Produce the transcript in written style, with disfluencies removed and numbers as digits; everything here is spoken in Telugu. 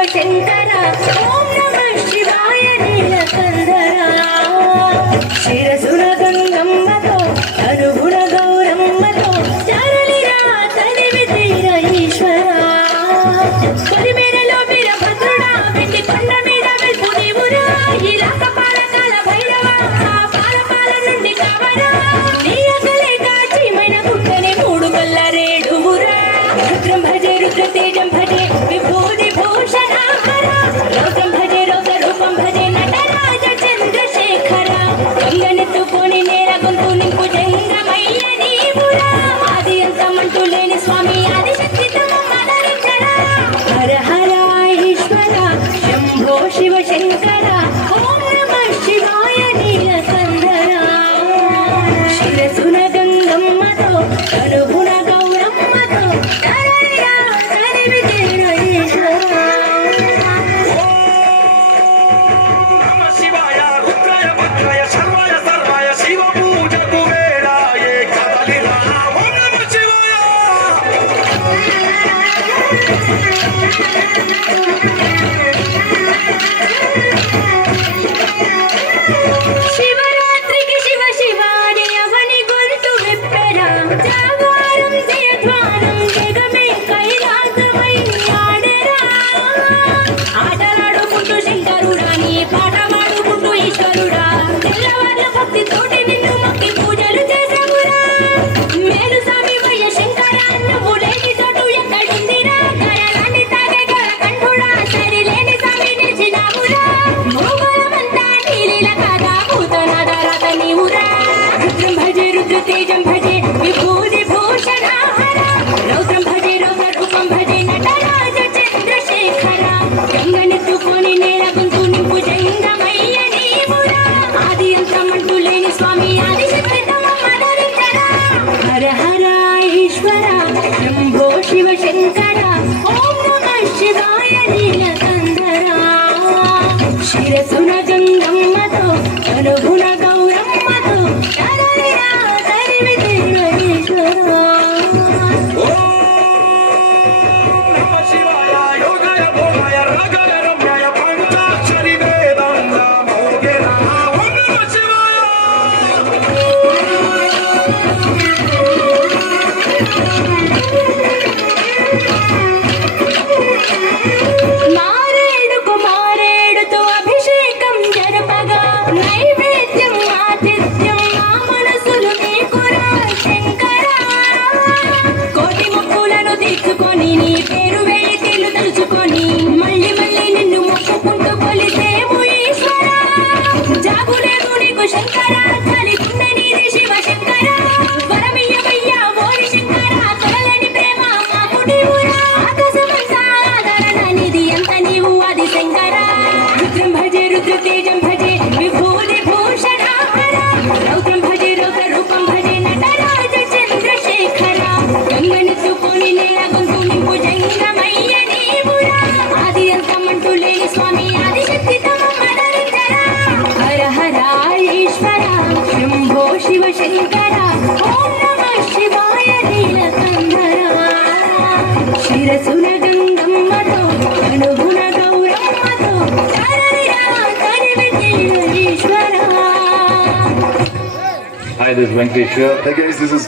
శివశంకర ఓం నమః శివాయ నీలకందర శిరసున గంగమ్మతో అనుగుణ గౌరమ్మతో చరలిరా తనివి తీర ఈశ్వర కొలిమేరలో వీరభద్రుడా వెండి కొండ మీద వెల్పునివురా ఇలా కపాలకాల భైరవ పాలపాల నుండి కావరా నీ అకలే కాచిమైన గుట్టని మూడు కల్ల రేడువురా రుద్రం భజే రుద్ర తేజం భజే విభూది భూషణ రౌద్రం భజే రౌద్ర రూపం భజే నటరాజ చంద్రశేఖర గంగనెత్తుకొని నేల గొంతు నింపు జంగమయ్య నీవురా ఆది అంతమంటూ లేని స్వామి ఆదిశక్తితో మదరించరా హర హర ఈశ్వర శంభో శివ శంకర ఓం నమః శివాయ నీలకందర శిరసున గంగమ్మతో అనుగుణ గౌరమ్మతో తరలిరా తనివి తీర ఈశ్వర నమ శివాయ రుద్రాయ భద్రాయ శర్వాయ సర్వాయ శివ పూజకు వేళాయే కదలిరా ఓం నమ శివాయ శివరాత్రికి శివ శివాని అవని గొంతు విప్పెరా జాగారం జయధ్వానం జగమే కైలాసమై ఆడెరా ఆటలాడుకుంటూ శంకరుడా నీ పాట పాడుకుంటూ ఈశ్వరుడా తెల్లవార్ల భక్తి తోటి నిన్ను మొక్కి పూజలు చేసావురా మేలు స్వామి వయ్య శంకర నువ్వు లేని చోటు ఎక్కడుందిరా గరలాన్ని తాగే గర కంఠుడా సరిలేని స్వామి నిలిచినావురా మోగలమంతా నీలీల కాగా భూతనాద రాత నీవురా రుద్రం భజే రుద్ర తేజం భజే విభూది భూషణ హర రౌద్రం భజే రౌద్ర రూపం భజే నటరాజ చంద్రశేఖర గంగనెత్తుకొని నేల గొంతు నింపు జంగమయ్య నీవురా ఆది అంతమంటూ లేని స్వామి ఆదిశక్తితో మదరించరా హర హర ఈశ్వర శంభో శివ శంకర ఓం నమః శివాయ నీలకందర శిరసున గంగమ్మతో అనుగుణ గౌరమ్మతో తరలిరా తనివి తీర ఈశ్వర ఓం నమ శివాయ యోగాయ భోగాయ రాగాయ రమ్యాయ పంచాక్షరి వేదాంత మోగేరా ఓం నమ శివాయ మారేడుకు మారేడుతో అభిషేకం జరపగా నైవేద్యం ఆతిథ్యం మా మనసులు నీకురా శంకర కోటి మొక్కులను తీర్చుకొని నీ పేరు వేయితీలు తలుచుకొని మళ్ళీ మళ్ళీ నిన్ను మొక్కుకుంటూ కొలిసేము ఈశ్వర జాగులేము నీకు శంకర చలిగుండె నీది శివ శంకర వరమియ్యవయ్యా ఓరి శంకర తొలలని ప్రేమ మాకుడివురా ఆకాశమంతా ఆదరణ నిధి అంత నీవు ఆది శంకర రుద్రం భజే రుద్ర తేజం భజే విభూది భూషణ హర రౌద్రం భజే రౌద్ర రూపం భజే నటరాజ చంద్రశేఖర గంగనెత్తుకొని నేల గొంతు నింపు జంగమయ్య నీవురా ఆది అంతమంటూ లేని స్వామి ఆదిశక్తితో మదరించరా హర హర ఈశ్వర శంభో శివ శంకర ఓం నమః శివాయ నీలకందర శిరసున గంగమ్మతో అనుగుణ గౌరమ్మతో తరలిరా తనివి తీర ఈశ్వర Hi, this is Venkatesh here. Hey guys, this is